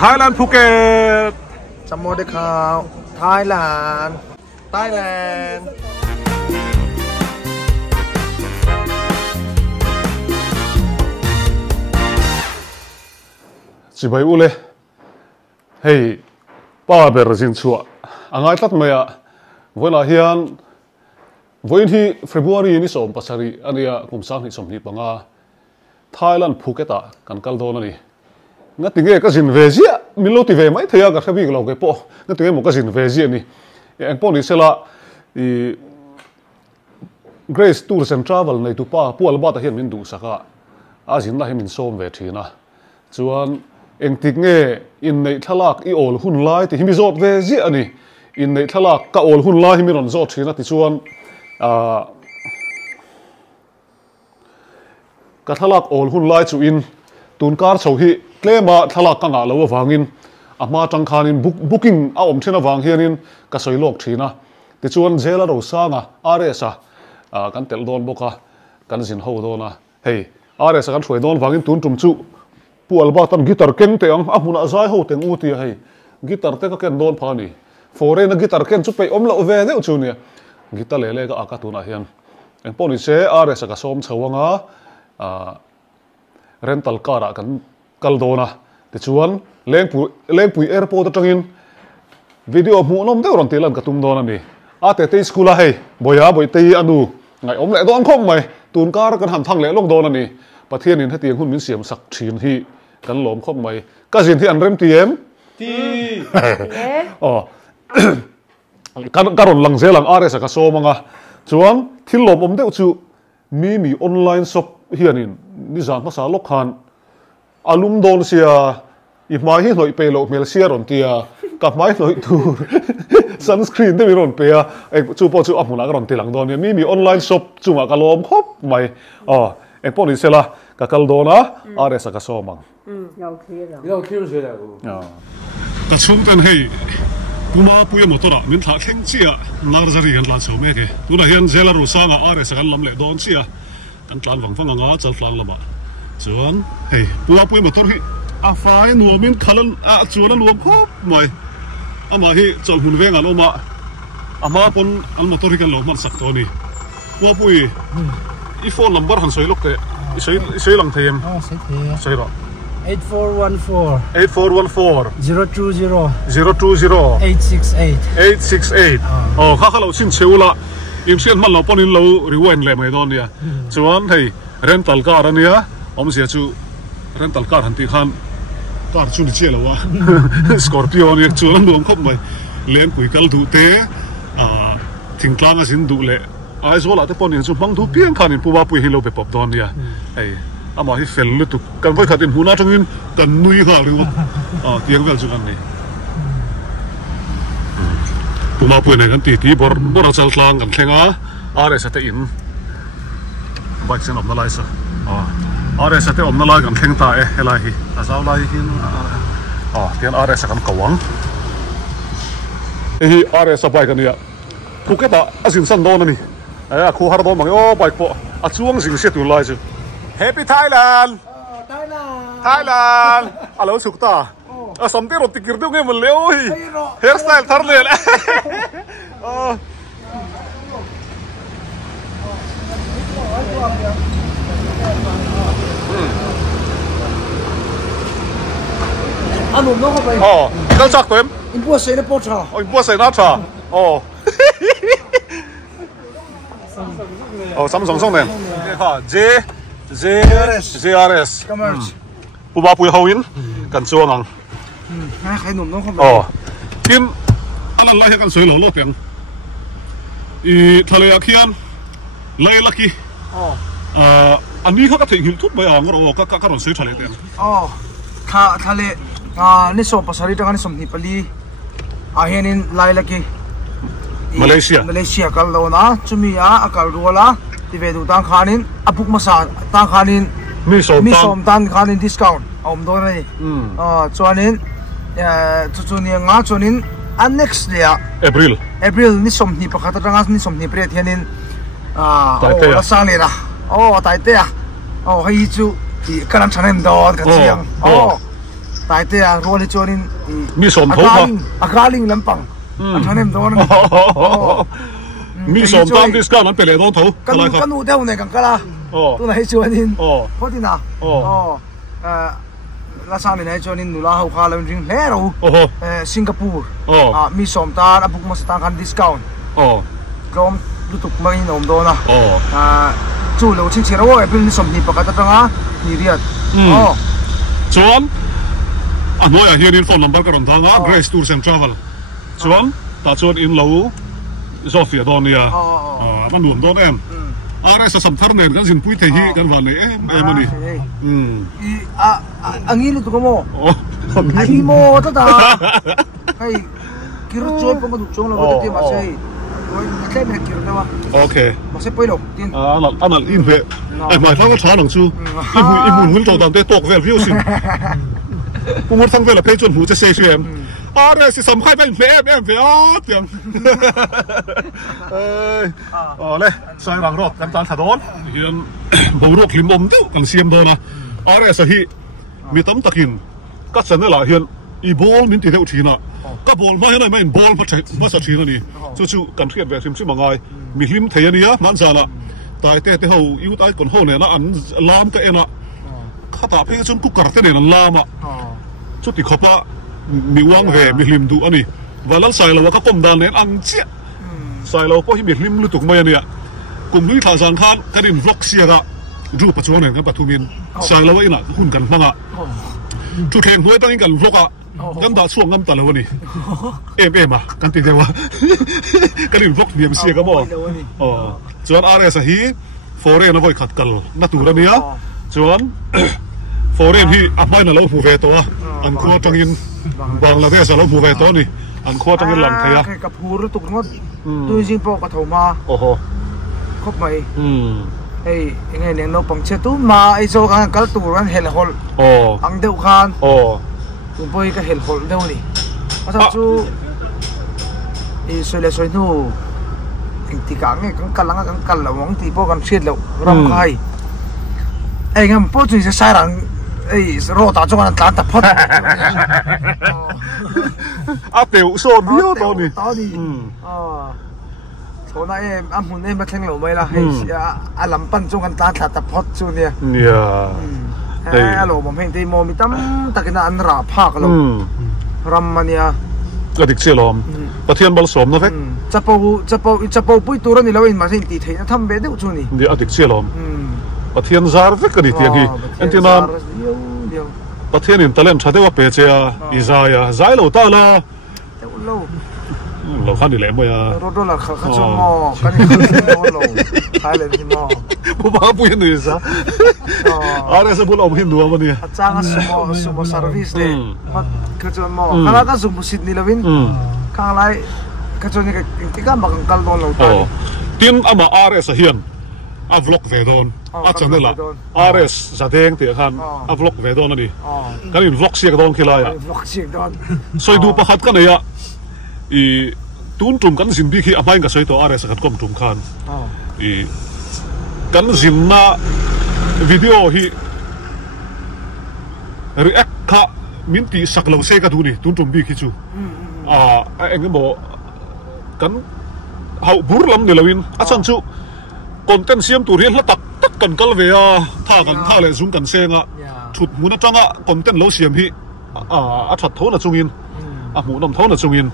Thailand Phuket จำโมได้ข่าว Thailand Thailand chỉ bay u lê hey ba bè rừng chua anh ấy tắt mày à với là hiền với hi February ni som pasari anh ấy cũng sang hi som hi banga Thailand Phuket à kan kal do nani ngắt tiếng cái gì về gì mình lâu thì về mấy thời cái việc lâu cái po ngắt tiếng một cái gì về gì nè anh po ni sẽ là Grace Tours and Travel này tụ pa pu alba ta hiền mình đủ saka azin la hi min som về thi na chuan eng tik nge in nei thalak I ol hun lai ti himi zot ve zi ani in nei thalak ka ol hun lai himi ron zot thina ti chuan ka thalak ol hun lai chu in tun kar chho hi tlema thalak ka nga lo wangin ama tang khanin booking a om thina wang hianin ka soilok thina ti chuan zela ro sanga aresa kan tel don boka kan zin ho dona hey aresa kan thoi don wangin tun tum chu pual ba tam guitar keng te ang amuna zai ho teng u ti hei guitar te ka ken don phani fore na guitar ken chu pe om lo ve ne chu ni guitar le le ka aka tu na hian eng poni se rs ka som chawanga rental car kan kal dona ti chuan lengpui airport atangin video mu nom de ron tilan ka tum dona ni ate te school a hei boya boi te anu ngai om le don khom mai tun kar kan ham thang le long dona ni pathian in hatiang hun min siam sak thin hi kan lom khop mai ka jin hi an rem ti em ti kan karon lang zelang rs ka so manga chuan thil lom om deuh chu mi online shop hianin ni zan ma sa lok khan alum don sia I mai hi loi pe lo mel sia ron tia ka mai loi tur sunscreen de mi ron pe a chu po chu amuna ka ron ti lang don mi online shop chunga ka lom khop mai eng poni sela ka kal dona rs ka so mang要贴水的ka chung ten hei puma puya motora min tha kheng chia nar jari kan lan so me ke tuna hian zela ru sanga rs kan lam le don chia kan tlan wang fanga nga chal tlan lama chuan hei puma puya motor hi a fai nuamin khalan a chuan nuam khop mai ama hi chol hun venga loma ama pon al motor hi kan lo man sak to ni puma pui I phone number han soi lok te soi lang them soi ro 8414 020 868 kha kha lo sin cheula im sian man lo ponin lo rewind le mai don nia chuan hei rental car ania om sia chu rental car han ti khan car chu ni chelo wa Scorpio ni chu lam dum khop mai len pui kal du te thingtlang a sin du le ai zola te ponin chu bang du piang khanin puwa pui hilo be pop don nia ei ama hi fel lu tu kan voi khatin huna tangin kan nui kha ru tiang vel chu kan ni puma pui ne kan ti bor chal tlang kan thlenga rs ate in bike sen om na lai sa rs ate om na lai kan thleng ta helai hi azau lai hin tian rs kan kawang hi rs bike kan ya Phuket a asin san don ani khu har don mang bike po a chuang jing se tu lai chu Happy Thailand Thailand alo sukta samte ro tikir de nge mle oi hairstyle thar le ano no ko bai dal chak to em impo se ne po cha impo se na cha Samsung song den ZRS commerce puba pui hoin kan chuang ang khai nom no ko bai kim alan lai kan soi lo peng I thale akhian lai laki ani kha ka thei hil thut bai ang ro ka ron soi thale ten thale ni so pasari tang ni som ni pali hianin lai laki Malaysia kal lo na chumi akal rola ti ve du tang khanin apuk masa tang khanin mi som tan khanin discount om do na ni chuanin chu nga chuanin next dia April ni som ni pakhat atanga ni som ni pre thianin la sang ni la tai te hei chu ti kanan chanem do ka chiang tại thế à rồi cho nên mi som thấu à galing lampang anh thằng em đó mi som tam discount anh pele don thấu kan u theo này kan kala tu này cho nên có tin nào la sang này cho nên nula hậu kha làm riêng lẽ rồi Singapore mi som ta abuk mas ta kan discount kom lutuk mai nom do na chu lo ching chero e bil ni som ni pakata tanga ni riat chuan noi a hian in phone number ka ron thanga Grace Tours and Travel chuan ta chuan in lo Zofia donia man nuam don em ara sa sam thar nen kan sin pui thei hi kan van nei em ani angil tu ko mo ai mo ta ta kai kiru chon pa madu chong lo ti ma sei cái này kiểu đâu ok mà sẽ quay lộc tiên anh là in về em mà thằng chả能chú一门门做到得多个 view 先我们thằng về là 配准户在写书em啊这是什么开变em về啊这样嘞sai rằng rồi em tán thật đó hiện bầu ruột lim bom đâu càng xiêm đó na à đây là hi mi tấm takin cắt sẵn là hiện i ball min ti theo chi na các ball mai này mai ball mà sao chi na ni chú cần thiết về phim chứ mà ngay mi lim thấy anh nhá mãn ra là tại thế hậu yêu tại còn hậu này nó ăn làm cái na khát à phải chúng cúc cart thế này nó làm à chút thì khó pa mi uang về mi lim du anh đi và lần sai là các công đàn này ăn chết sai là có mi lim lưu tục mai này cùng lui thả giang khan cái điểm vlog xia ra rùa bắt chuan này cái bắt thu min sai là vậy na hun cần mang à chú thèn huế tăng cần vlog à ngắm đã xuống ngắm ta là vậy em à kan ti dewa kan in vlog niam sia ka mo chuan are sa hi foreign na voi khat kal na tur ania chuan foreign hi apai na lo hu ve to an kho tangin Bangladesh lo hu ve to ni an kho tangin lam thaya ka phur tuk ngot tu jing po ka thoma khop mai ei ngai neng no pang che tu ma ai zo kan kal tur an hel hol ang deu khan tụi tôi cái hình hồn đâu nè, sao chú, soi nu, thì cái này cái cắn là món thì bao con xuyên lậu, rong khai, ngắm bao nhiêu sẽ sai rằng, rô ta cho anh tán tập phật, tiểu son nhiều đó nè, chỗ này em muốn em bắt thằng lậu mấy là hay làm pan cho anh tán tập phật chú nè, alo, mình thấy mồm tắm, ta cái nào ăn rạ phạc alo, Ramania, cái địch xe lom, bắt thiên bal sớm nó vậy, chắp bầu bụi tu ra ni lâu in mà sinh tị thấy nó thăm bé đâu chú ni, đi địch xe lom, bắt thiên zar vậy cái gì tiếng gì, anh tin không, bắt thiên in talent chả thấyว่า pece Isaiah, zai lâu ta là, lâu khăn đi lẻm bây giờ, rồi là khăn cho mò, cái này lâu, hai lần thì mò, bố bà bùi nữa sao, đây sẽ bùi ông Hindu mà nè, trang sumo service đấy, mà cái cho mò, cái là cái sumo Sydney là vin, cái lại cái cho những cái mà cái cal don lâu tay, tin ama RS hiền, vlog về don, chẳng nên là RS giả đen thì han, vlog về don này, cái này vlog siêu don kia lại, vlog siêu don, soi du pa khát cái này à, tun trùm cắn zin bi khi amai nga soi to RS khát com trùm khan, cắn zin na video hi react kha min ti sak lo se ka du ni tun trùm bi khi chu, anh em bảo cắn hậu bur lam ni lawin achan chu content siam tu rian la tak kan kal ve tha le zoom kan senga thut muna tanga content lo siam hi that thona chungin mu nam thona chungin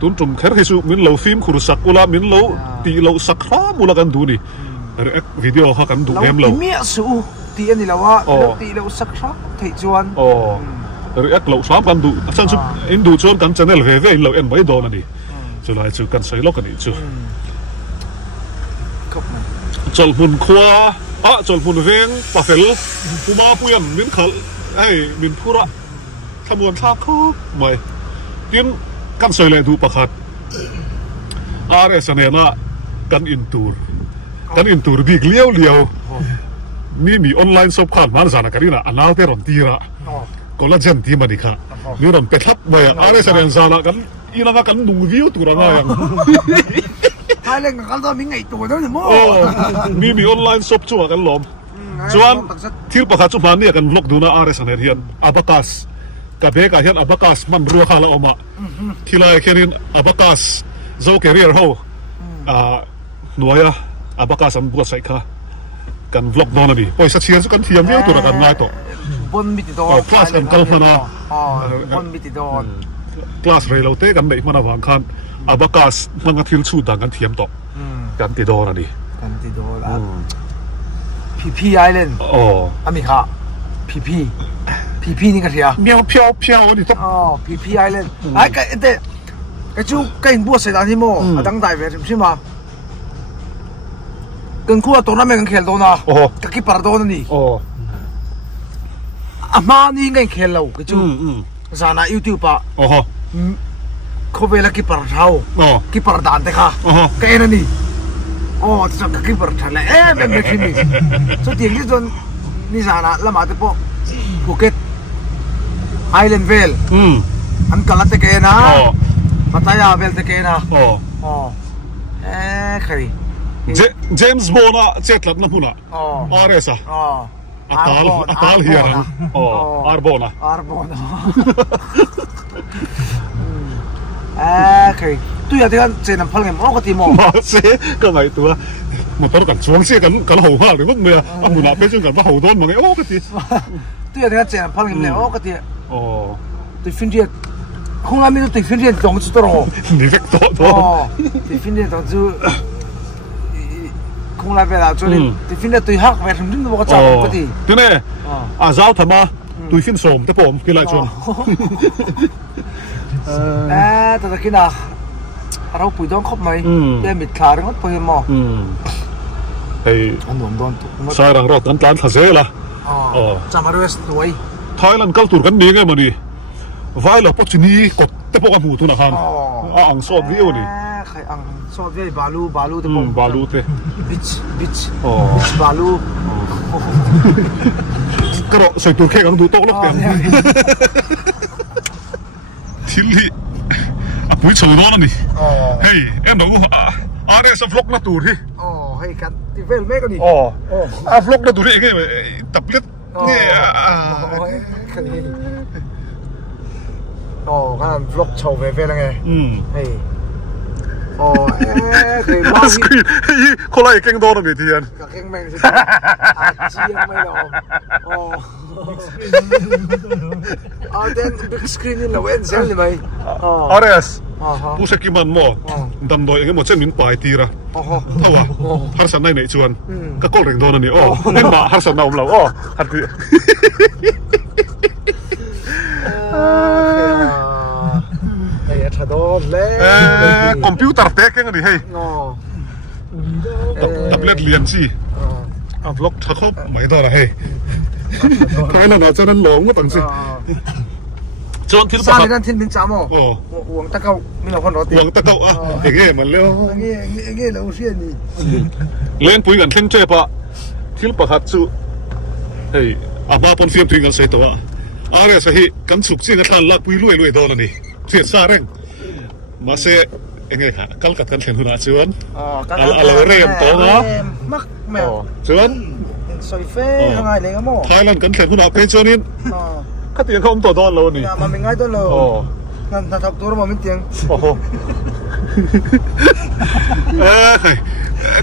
tun tum kher hi chu min lo film khur sak ula min lo ti lo sak kha mula kan du ni video ha kan du em lo mi su ti ani lawa lo ti lo sak kha thei chuan react lo sam kan du achan chu in du chuan kan channel ve ve in lo en bai don ani chu lai chu kan sei lo kan ni chu chol mun khwa chol mun veng pafel kuma puyan min khal min phura thamuan tha khu mai tin kan soi le du pakhat are sanena kan in tur big liao mi online shop khan man jana karina anal te ron tira collagen ti mani kha mi ron pethap mai are sanen jana kan ina kan nung view turanga yang hai lên cái đó mình ngày tuổi đó thì mua mi online shop chu kan lom chuan thil pakha chu man ni kan vlog duna are sanen hian abakas ka be ka hian abakas man ru khala oma thilai khenin abakas zo career ho nuaya abakas am bu sai kha kan vlog don ani poisa chian chu kan thiam veu tu ra kan ngai to bon mi ti do class kan kal phana bon mi ti do class rei lo te kan nei mana wang khan abakas manga thil chu dang kan thiam to kan ti do ani kan ti do la PP Island ami kha PP ni ka thia miao phiao phiao ni to PP Island ai ka ente cái chú cái bùa xảy ra thì mò đang đại về xem mà cần khu tổ nam mình khel đó na cái par đó nè mà ni ngay khel lâu cái chú ra na YouTube pa không về là cái par thao cái par đàn thế ha cái này nè sao cái par thằng này em biết gì số tiền cáiজন ni ra na là mà thế po Phuket Islandville anh cả là thế cái na Pattaya vel te kena khari James Bond chetlat na huna Aresa atal hiaran Arbona khari tu ya tekan chenam phal ngem ka ti mo ma se ka ngai tua motor kan chuang se kan ho ha le bak me amuna pe chung kan ba ho don mo ngai ka ti tu ya tekan chenam phal ngem le ka ti tu fin dia không làm gì tôi phiền đến trong chỗ đó. Đi vét đó. Tôi phiền đến trong chỗ không làm về nào cho nên tôi phiền đến tôi học về thằng nó có cháu có gì. Thế này, giáo thầm à, tôi phiền sớm, thế bom cái lại chôn. Tôi cái nào,เราปุ๋ยต้องครบไหมแกมิดขาแล้วก็ปุ๋ยหม้อไอ้ใช่รังรอดกันตานทะเซล่ะจามาด้วยสวยไทยแลนด์เกาตูกันดีไงมันดีไว้แล้วพวกชนีกดแต่พวกหมูตัวนะครับอ่างสอดวิวนี่ใครอ่างสอดวิวบาลูเต็มบาลูเต้บิชบาลูกระโดดใส่ตัวแค่กังดูโต๊ะล็อกเต็มทิลลี่ปุ๋ยโฉนอนนี่เฮ้ยเอ็มดูอะไรสับล็อกน่าตูดที่เฮ้ยกันที่เฟลเมกันนี่ฟล็อกน่าตูดเองไงตับเล็ดนี่kan vlog chau về về là nghe hey cái mà screen có lại kênh đó là gì thì anh cái kênh mình thì chi mấy đâu then big screen là quen xem gì mày RS bố sẽ kim ăn mò đầm đòi cái một chân miếng bài tì ra thâu à har san này này chuan cái câu rèn đó là nè nên mà har san nào cũng lâu har thì computer tech cái này hay tablet liền gì vlog thật không mấy đó là hay cái là cho nên lỏng quá bằng gì cho anh thiên sao nên thiên biến chạm không uống tắc câu mình là con đó uống tắc câu để nghe mà leo nghe là xuyên đi lên bùi gần thiên chơi pa thiên pa hạt chú hey ba con phim thuyền gần say tàu à sẽ hi cắn sụp chiên cái thằng lạc bùi lùi đó là nè thiệt xa đấy mà sẽ anh ấy hả cắt cắt thèn hụt chuan ala rem to đó mắc mèo chuan soi phê ngay lấy cái mỏ Thái Lan cắt thèn hụt pe cho nên cắt tiền không to đó luôn nè mà mình ngay đó luôn nên thật tôi mà mình tiền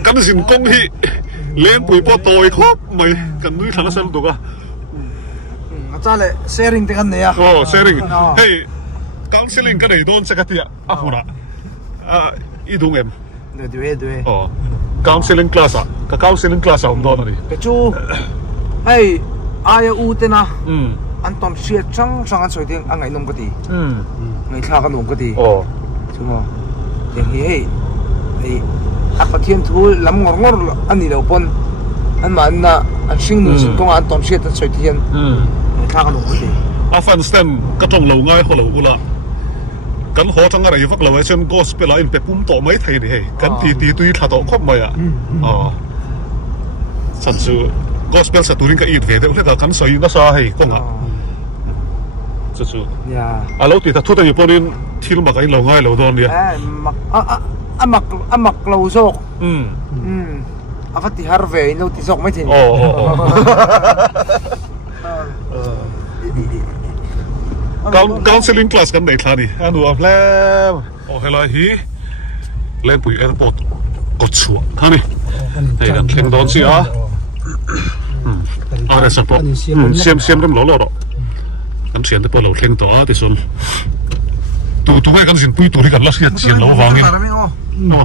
cắt xin công hi lên bùi po tôi khóc mày cần nuôi thằng sao được à cha lại sharing cái này à sharing hey counseling cái này đón sẽ cái gì à hụt ý đúng em对counseling class à cái counseling class không đó này cái chú hey ai u tên à anh toàn siết trắng sang anh soi tiếng anh ngày nông cái gì ngày khác anh nông cái gì chú màอย่างนี้อักเทียนทูลำงออันนี้เราปนอันมันน่ะอันสิ่งหนึ่งสิ่งของอันตอนเสียตัดสวยเทียนข้ากันหลงดีอาฟันสเตมก็ต้องเหลาง่ายเขาเหลากูละกันหัวจังอะไรฟักเหลาไอ้เช่นก็สเปล่าอินเป็ดปุ่มต่อไม่ไทยนี่กันตีตุยถ้าต่อครบมาสันสูก็สเปลสตูริงก็อีดเวเดอร์เลยแต่กันสวยน่าสาให้ก็ง่ะสันสูเราตีถ้าทุกอย่างญี่ปุ่นที่เราบอกไอ้เหลาง่ายเหลาโดนเนี่ยมักเราโซกฟัดที่ฮาร์เวย์เราที่โซกไม่ถึง counseling class kan nei thani anu aplem o helai hi len pui airport ko chu thani hei kan thleng don si a are support siam ram lo ro kan sian te po lo thleng to a ti sun tu mai kan sin pui tu ri kan la sian lo wangin no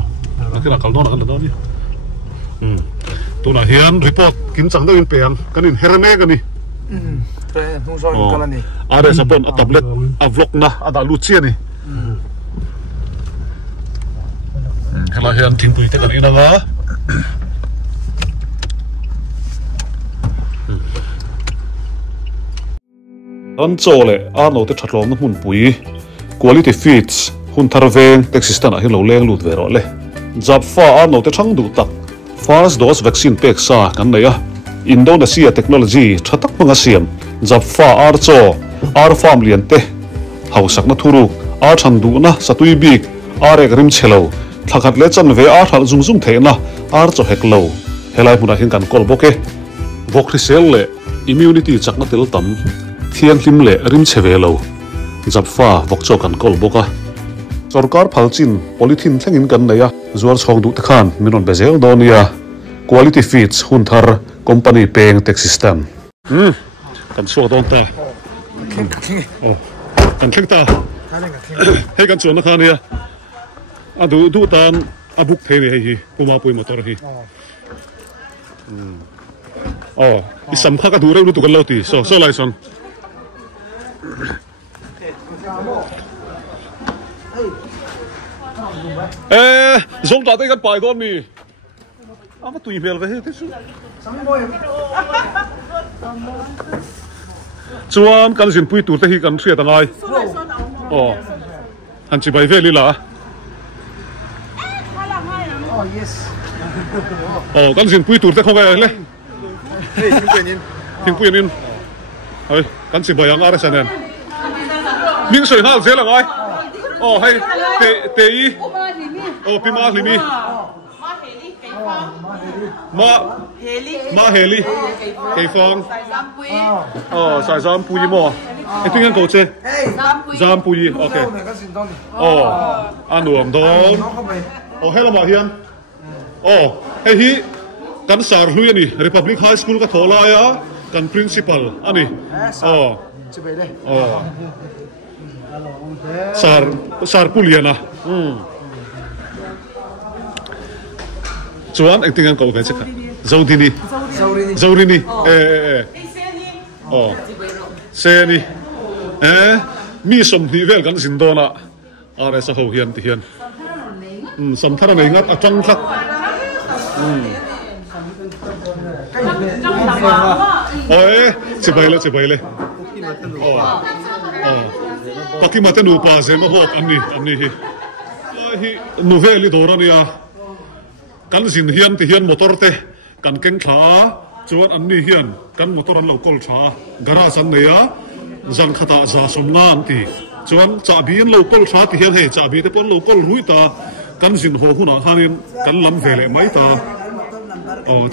akira kal don kan don ni tu na hian report kin chang do in peng kan in herme kan ni are support a tablet a vlog na ada lu chi ni helai hian thing pui te kan ina ga an chole ano te thatlom na mun pui quality feeds hun tharveng texistan a hi lo leng lut ve ro le job fa ano te thang du tak first dose vaccine pek sa kan nei a Indonesia technology thatak manga siam job fa ar cho ar farm lian te hausak na thuru ar than du na satui bik ar ek rim chelo thakat le chan ve ar thal zung zung the na ar cho hek lo helai huna hin kan kol boke vokri sel le immunity chakna tel tam thiang hlim le rim cheve lo job fa vok cho kan kol boka sarkar phalchin polythene thlengin kan neya zuar chhong du takhan minon bezel donia quality feeds hun thar company paying tax system kan so don ta kan thleng ta hei kan chuan na khania adu du tan abuk the ni hi puma pui motor hi isam kha ka du re lu tu kan lo ti so lai son zong ta te kan pai don mi ama tui bel ve he te su chuan kan sin pui tur te hi kan thria tangai han chi bai ve li la yes kan sin pui tur te khong le thing pui nin hoi kan si bai ang are sanen ming soi hal zel angai hei te i pima limi ma heli cây phong sai zam pui mo e tu ngan ko che zam pui okay anuam don hello ma hian hei hi kan sar hlui ani Republic High School ka thola ya kan principal ani sar puliana chuan anh tiếng Anh câu cái chắc Zaurini Seni mi som hi vel kan sin dona are sa ho hian ti hian sam thara nei ngat atang thak che baile paki mate nu pa se ma hop anni hi noveli dorania kan sin hian ti hian motor te kan keng tha chuan anni hian kan motor an lo kol tha garage an neya zang khata za som ngan ti chuan cha bi an lo kol tha ti hian he cha bi te pon lo kol rui ta kan sin ho huna hanin kan lam vele mai ta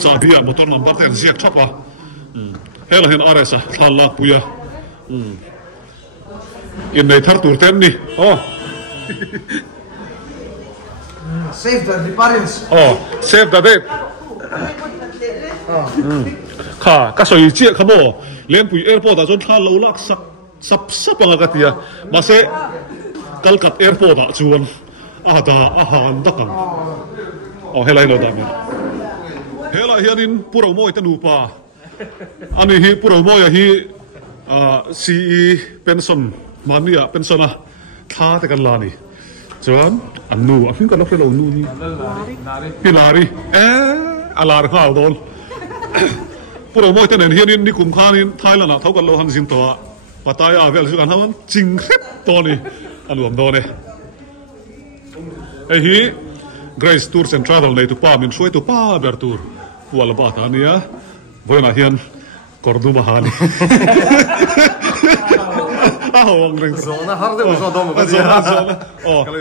cha bi a motor number te an ziak thapa hela hen aresa thalla puya in nei thar tur tem ni save the parents save the date ka soi chi khamo lem pui airport a chon thal lo lak sap anga ka tia ma se kalkat airport a chuan ada han da kan helai lo da mi hela hianin puro moi ta nu pa ani hi puro moi hi CE pension mania pensiona tha te kan lani chuan anu a fin kan lo lo nu ni pilari alar khal don puro moi te nen hianin ni kum khanin thailand a thau kan lo han sin to pataya avel su kan han ching khep to ni anuam do ne hi Grace Tours and Travel nei tu pa min suai tu pa ber tour wala ba ta nia voina hian Corduma hani hong ring zona har de zo dom ka zona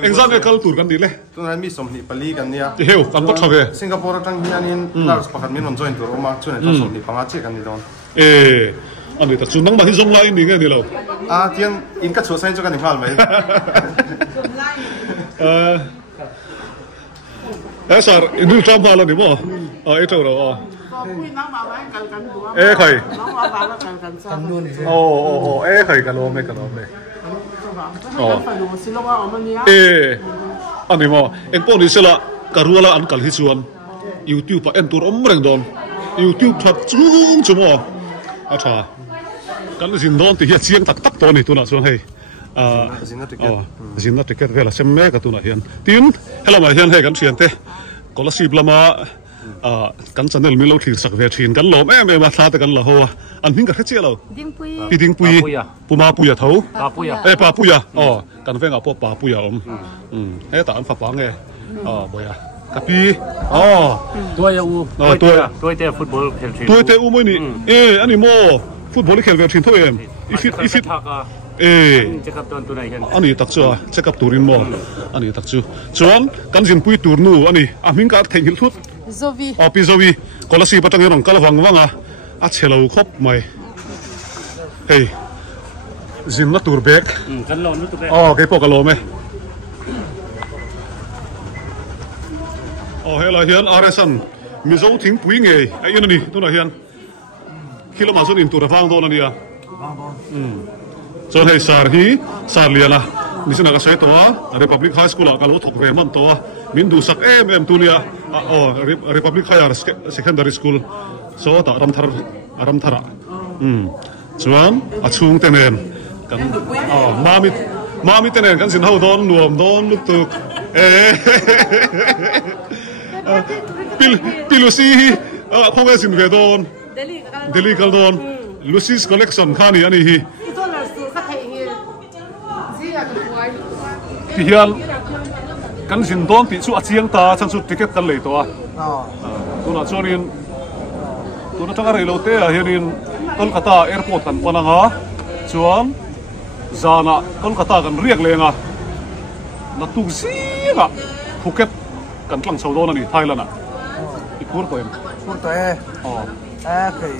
exam kal tur kan dile tu na mi som ni pali kan nia heu kan ko thave Singapore tang hianin lars pakhat min on join tur oma chune to som ni panga che kan ni don anh đi ta chun nang mà hi zong lai ni nge ni lo tiếng in cắt chuột xanh cho cái này hal mấy sar ini tram hala ni mo itu ro khai khai kalau me ani mo en po ni sela karuala an kal hi chuan YouTube pa en tur reng don YouTube that chung mo acha kan zin don ti hi chiang tak to ni tu na chuan hei zin na ticket vela sem me ka tu na hian tin hela ma hian he kan thian te scholarship lama kan channel mi lo thil sak ve thin kan lo me ma thla te kan la ho an hing ka khache lo ding pui puma puya tho pa puya kan venga po pa puya he ta an fa pa nge boya kapiตัวยังตัวเตะฟุตบอลเขลตัวเตะมวยนี่อันนี้โมฟุตบอลเขลเวททีมเท่าเองอีฟิตจะกับตัวไหนกันอันนี้ตักชัวจะกับตูรินโมอันนี้ตักชัวชวนกันจินปุยตูร์นูอันนี้มิงกัดเทงิลทุดปีโซวีคนละ4 ปัจจัยรองกันละวังเชลล์ครบไหมเฮ้ยจินนัตูร์เบกกันโลนุตุเบกเกี่ยวกับโลไหมเฮลาเฮียนอาร์เอสันมิโซทิ้งปุยไงไอ้ยันนี่ตัวไหนเฮียนคิดละมาสุนินตัวระฟังตัวนั่นเนี่ยส่วนให้สาร์เลียนะนี่สินะก็ใช้ตัว Republic High School ก็รู้ถกเรมันตัวมินดูสักตัวเนี่ยRepublic Higher Secondary School โซ่ตารำทาระส่วนช่วงเตนกันมามิเตนกันสินเฮาโดนรวมโดนลูกตุกปิลูซี่พวกสินเวดอนเดลิกัลดอนลูซี่คอลเลกชันข้านี่อันนี้ที่เฮียนกันสินดอนติสุอาเชียงตาฉันสุดติเก็ตกันเลยตัวน่ะชวนนินตัวน่ะจังอะไรเราเตะเฮียนินต้นกระตาแอร์พอร์ตกันปนังฮะชวนจานะต้นกระตากันเรียกเลยงะนักตุกซีกะภูเก็ตกันกลางชาวโดนนี่ไทยแล้วน่ะอีกพูดตัวเองเคย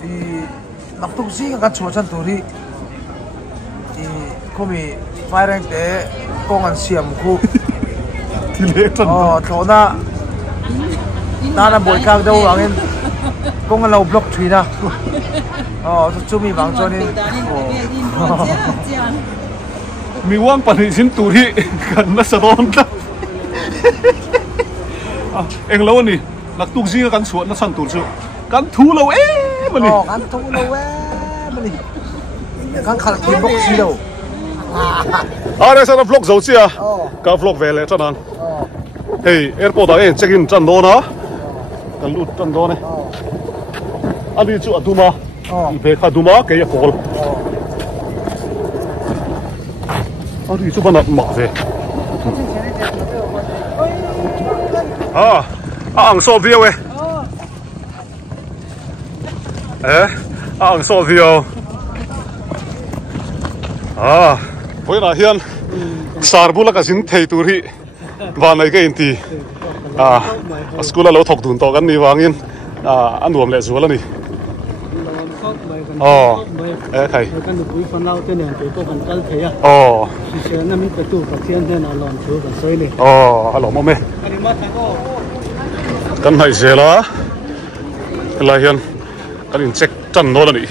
ที่นักตุกซีกันชวนฉันตัวที่เขามีไฟแรงเตะกองอันเสียมคู่ที่เล็กจังโถน่ะน่าบ่อยครั้งเดียวหวังเงินกองอันเราบล็อกทีนะจุมีบางจอนี่มีว่างปนิสินตูที่กันนัสดอนนะเองแล้วนี่นักตุกซีกันสวนนักสันตูนสุกันทูเรามันนี่กันทูเรามันนี่กันขัดทีมบล็อกซีเราได้สักบล็อกเจ้าเสียกันบล็อกเวลจันนั้นเฮ้ยแอร์พอร์ตเช็คอินจันโดนะกันลุดจันโดนะอันนี้จู่ดูมาอีเบคาดูมาเกี่ยฟอลอันนี้จู่บ้านหมาเซ่อังโซวิโออังโซวิโอพอยน่าเฮียนสารบุลกับสินเทตุรีวันไหนก็อินทีสกุลเราถกดุนต่อกันนี่วางินอันรวมเลยส่วนละนี่ใครกันดูคุยฟันเราเต้นอย่างเกี่ยวกับกันกันเทียเชื่อนั่นมันประตูกับเทียนเต้นหลอนชูกันซอยเลยฮัลโหลมาไหมกันไหนเสียละอะไรเฮียนกันอินเช็คจันโน่นนี่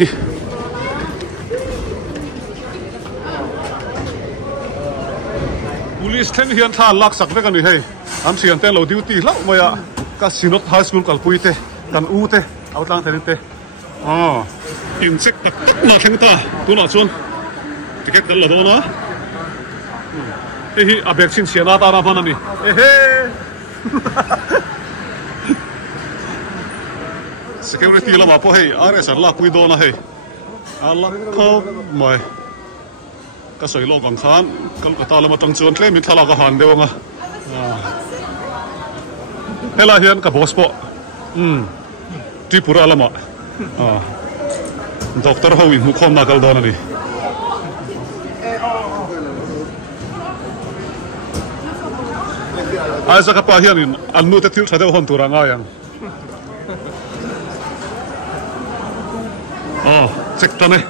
police เทนเฮียนท่าลักสักได้กันนี่เฮ้ยอันเสียนเต้นเราดิวตี้แล้วมาก็สินอตไฮสคูลกับปุยเตกันอูเตเอาตั้งเทนเตอินเช็คตักน่าเทงตาตัวน่าชวนติเก็ตกันละตัวนะเฮ้ยอาเบกชินเสียนาตาหน้าพันนี่เฮ้security ละมาพอเฮ้ยอะไรสันลักปุยโดนะเฮ้ยลักเข้าไม่ก็สวยโลกของขันก็ตาละมาตั้งชวนเคลมิทลากหันเดียวงะเฮลาเฮียนกับบอสปอที่ปุระละมาด็อกเตอร์เขาวิ่งมุขคมนักดอนนี่ไอ้สักปะเฮียนอันนู้นจะทิ้งชาเดวฮอนตัวร่างยัง check cho này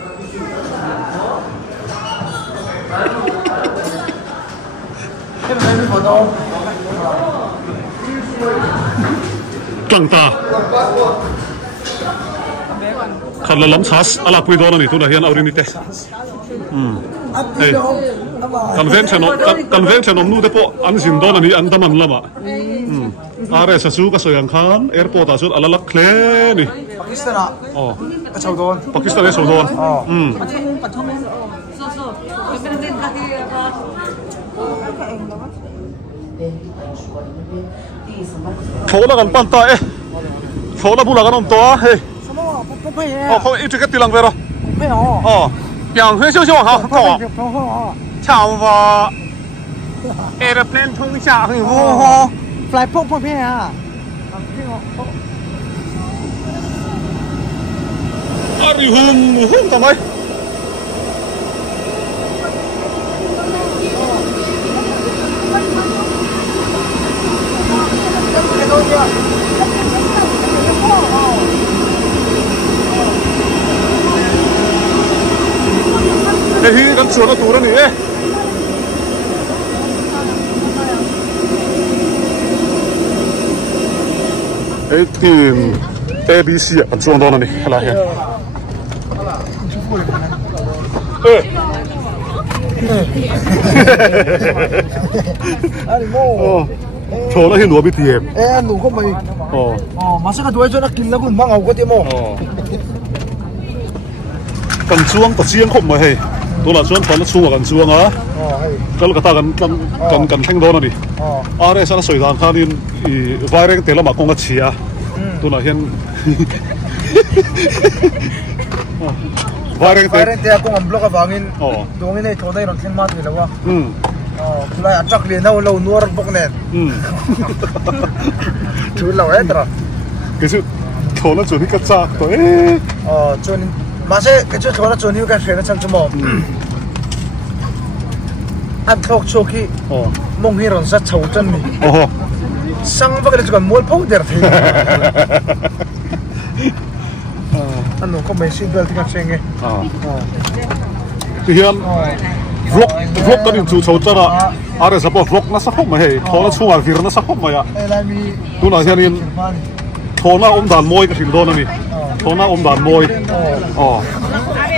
trăng ta khăn là lắm sas ala quy đó này tôi đã hiện aurin nít convention om nu te po an sin do ni an taman lama are sa su ka soyang khan airport asut alalak khle ni Pakistan oh Saudon Pakistan so don thola kan panta e thola bula kan om to he oh ko itu ke tilang vero oh yang he xiu xiu ha to chào và airplane thông xạ hình vô ho fly pop pop à ari hum tamai hi kan chuan a tur ani e team ABC kan chuan don ani hala hian thola hi nuabi tiem nu ko mai masa ka duai chona kin la gun mang au ko ti mo kan chuang ta chiang khom mai hei to la chuan thola chunga kan chuanga kal kata kan theng don ani are sana soidan khanin I vaireng telama konga chia to na hian vaireng te ko ngam block awangin dongin nei thodai ron thlen ma ti lawa kulai atrak le no lo nuar bok nen chu lo edra cái sự thola chu hi ka chak to e chun ma se ke chu thola chu ni ka thena chang chu mo an thok choki mong hi ron sa chau chan mi sang ba ka le chu kan mol phau der the ano ko mai sin bel ti ka chenge thì hiền vlog cái điện chú cháu chara are sa vlog na sa khom mai thola chunga vir na sa khom mai tu na hian thola dan moi ka thil don ani thola dan moi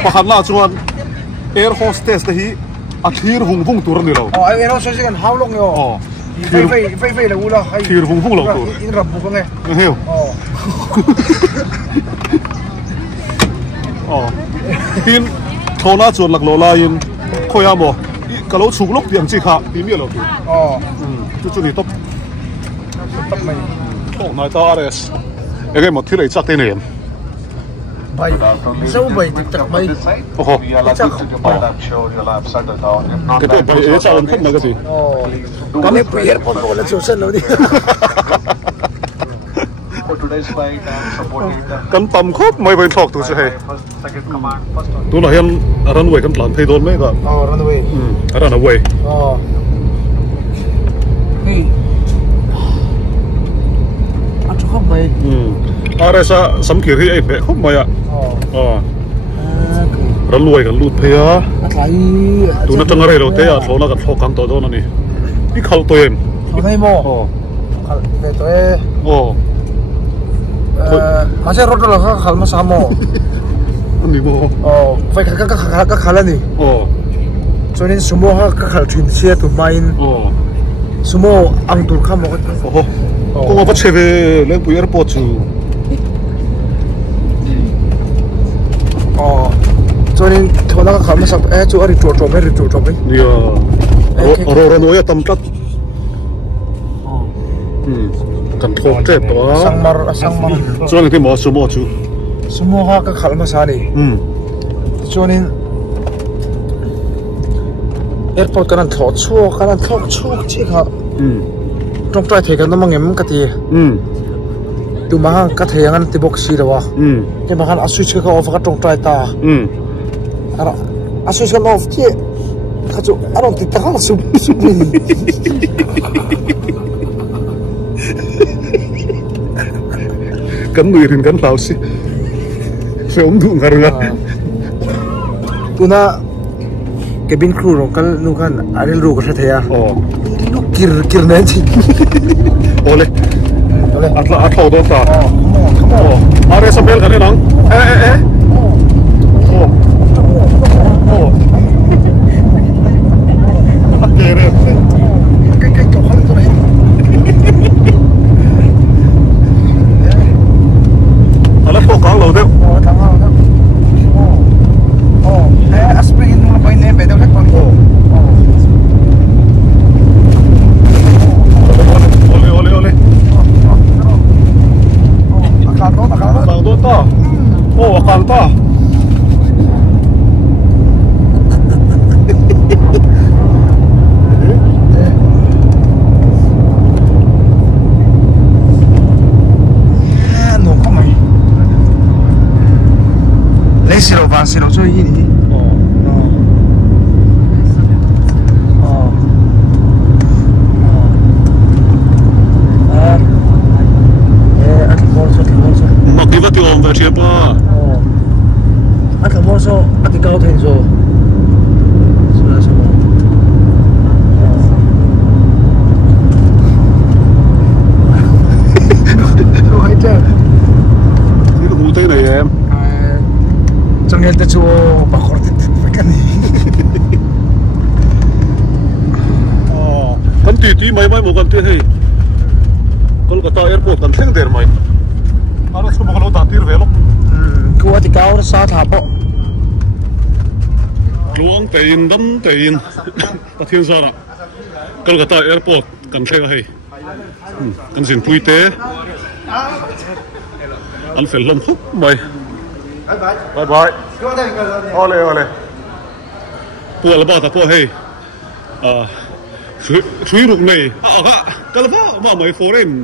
pakhat la chuan air hostess te hi a thir hung tur ni lo air hostess kan how long yo phê là u la hay thir hung lo tur in rap bu nge hiểu tin thola chuan lak lo la in khoya mo ka lo chuk lok tiang chi kha ti mi lo tu chu ni top mai nai ta ares ege mo thilei chak te nem bai so bai tak bai cái tên bai e cha on khom na ka si kan ne prayer pon ko la chu sen lo di kan pam khop mai bai thok tu se he tu na hian ran wei kan tlan thei don me ka run away ran away chu khom bai are sa sam kir hi ai be khop mai ran luai kan lut phei a atlai tu na tanga rei lo te a thlona kan thlok kang to don ani I khal to em thai mo khal ve to e ma se rot lo khal ma sa mo ani mo phải ka khala ni chonin sumo ha ka khal thin sia tu main sumo ang tur kham mo ko ma cheve leng pu airport chu chonin thola ka khal ma sa e chu ari tro tro me ya ro no ya tam tat kan thok te to sangmar chuan cái mo chu sumo ha ka khal ma sa ni chonin airport kan thok chu chi kha trong trai the kan mang em ka ti tu ma ka the yang an ti box si lawa ke ma kan asu chi ka off ka trong trai ta ara asu chi ka off chi ka chu aron ti ta ka su kan nuôi rin kan tao si phải ông đủ ngar nga tuna cabin crew ro kal nu khan aril ru ka thaya lu kir na chi ole atla do ta are sabel kan nang kere cái chỗ khác chỗ này ala ko kang lo de thằng nào đó aspirin nó bay nè bé đâu hết con ole akal đó kang do ta kang ta siro van siro so yini makiva ti om veche pa ata morso ati kau then so so lo hai cha ni hu te này em chẳng hạn cho bà khỏi phải cái này kan ti mai một kan ti hey Kolkata airport kan theng der mai ara su mo ta tir velo ku ati kau sa tha po luang tein dam tein pathian sara Kolkata airport kan theng hey kan sin puite an fel lom khop mai bye bye ole pua la ba ta pua hey suy rụng này cái là mà mấy foreign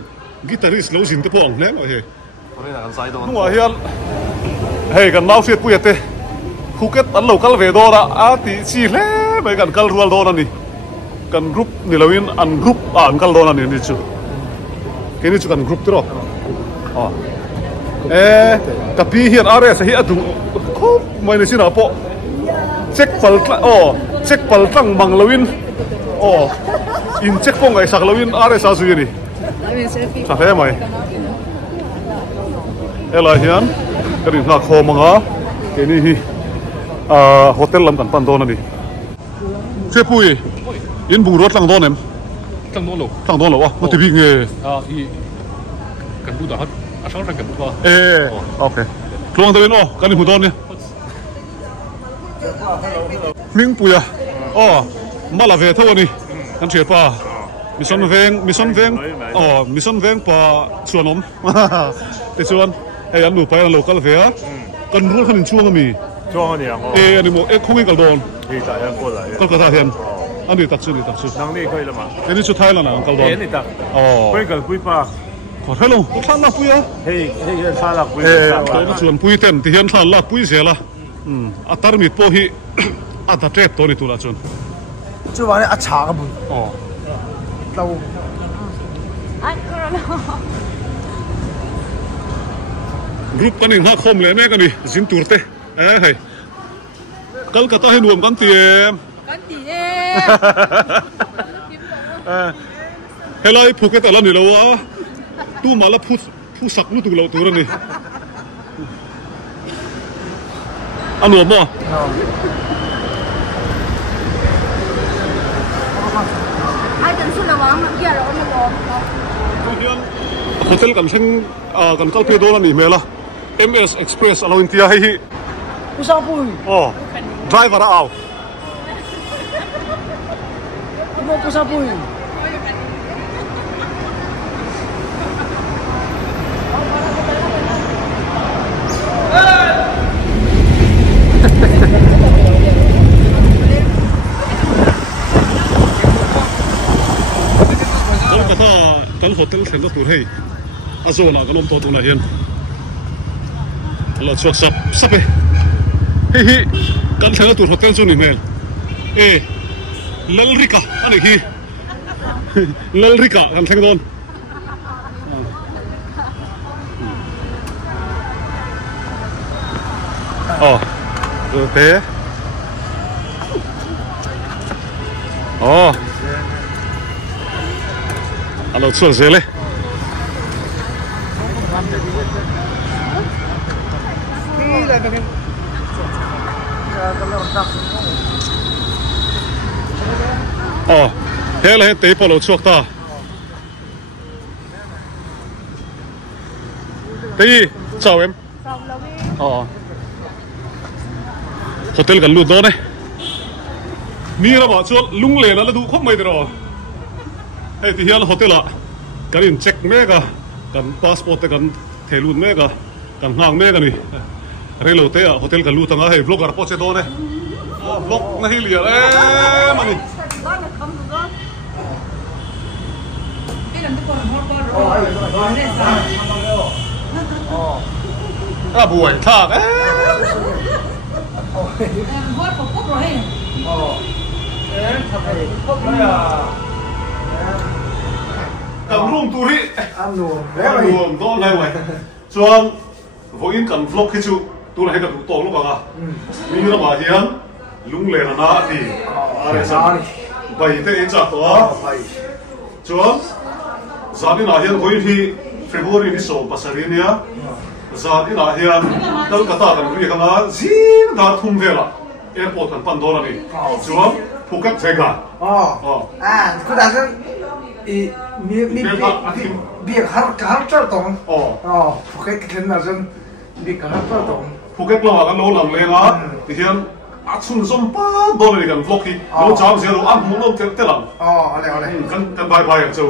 guitarist lâu xin tới phong lẽ mà hey đúng rồi hiền hey gần mau phiệt bụi tê Phuket ăn lẩu cal về đó đã tí chi lẽ mấy gần cal rual đó nè gần group này là win ăn group ăn cal đó nè chứ cái này chứ gần group đó tapi hiền area sẽ hiện đúng không mấy này xin nào po check pal tăng bằng lawin in check phong ngày sạc lawin area sao suy đi sao thế mày là hiền cái này là kho mà ngã cái này hotel làm cảnh pan đó nè đi chế pui in bùng rốt tăng đó em tăng đó lẩu nó thì bị nghề cần bút đó sáng ra cần bút đó ok luôn tới nó cái này bút đó nè miếng pui mà là về thôi nè kan thiệt pa mission veng pa chuan om te chuan ai an nu pai an local ve kan rul khanin chuang mi chuang ani ani mo khong kal don hi ta yan ko lai Kolkata hian ani tak chu nang ni khoi lama ani chu Thailand ang kal don ni ta koi kal pui pa ko hello ko thlan la pui hey yan sa la pui ko chuan pui tem ti hian thlan la pui se la atar mit po hi ata trek to ni tu la chuan chu wa a cha ka bu lâu group kan in ha khom le me kan ni zin turte hay Kolkata hi nuam kan ti em helai Phuket ala ni lo tu mala phu sak nu tu lo tur ni anu mo hotel kan theng kan kalpe do ni mela MS Express alo intia hi pusa pui driver out mo pusa pui Kolkata kan hotel theng da tur hei azona kan om to tu na hian la chuak sap hi kan theng da tur hotel chu ni mel lalrika ani hi lalrika kan theng don te oh alo chuan zele oh hele he te polo chuak ta Thế chào em. Hotel gần luôn đó này. Mi là bảo chuột lung lệ là đủ khóc mày rồi. Hey thì hiện là hotel à. Cái này check mẹ cả, cần passport cần thẻ luôn mẹ cả, cần hàng mẹ cả này. Đây là hotel à, hotel gần luôn thằng ấy vlogger post chế đó này. Vlog này liền đấy mà này. À buổi thạc ấy. Cầm rung tu ri. Ăn luôn đó này vậy. Chuan voi in cần vlog khi chú tu này cần tổ lúc à. Mình là bảo hiền lung lệ là na thì. À sao? Bảy thế in chắc đó. Chuan gia đình hiền voi thì February ni so pasarinia. Gia đình hiền Kolkata kan ri kanga zin da thum vela airport kan Pandora ni. Chuan Phuket Vega. Cứ đặt cái việc hát cho tổng. Phuket cái là dân việc hát cho tổng. Phuket lo kan lo lang le nga. Ti hian achun som pa dollar kan vlog hi. Lo cham zero am mu lo te lang. Ole. Kan bye bye chu.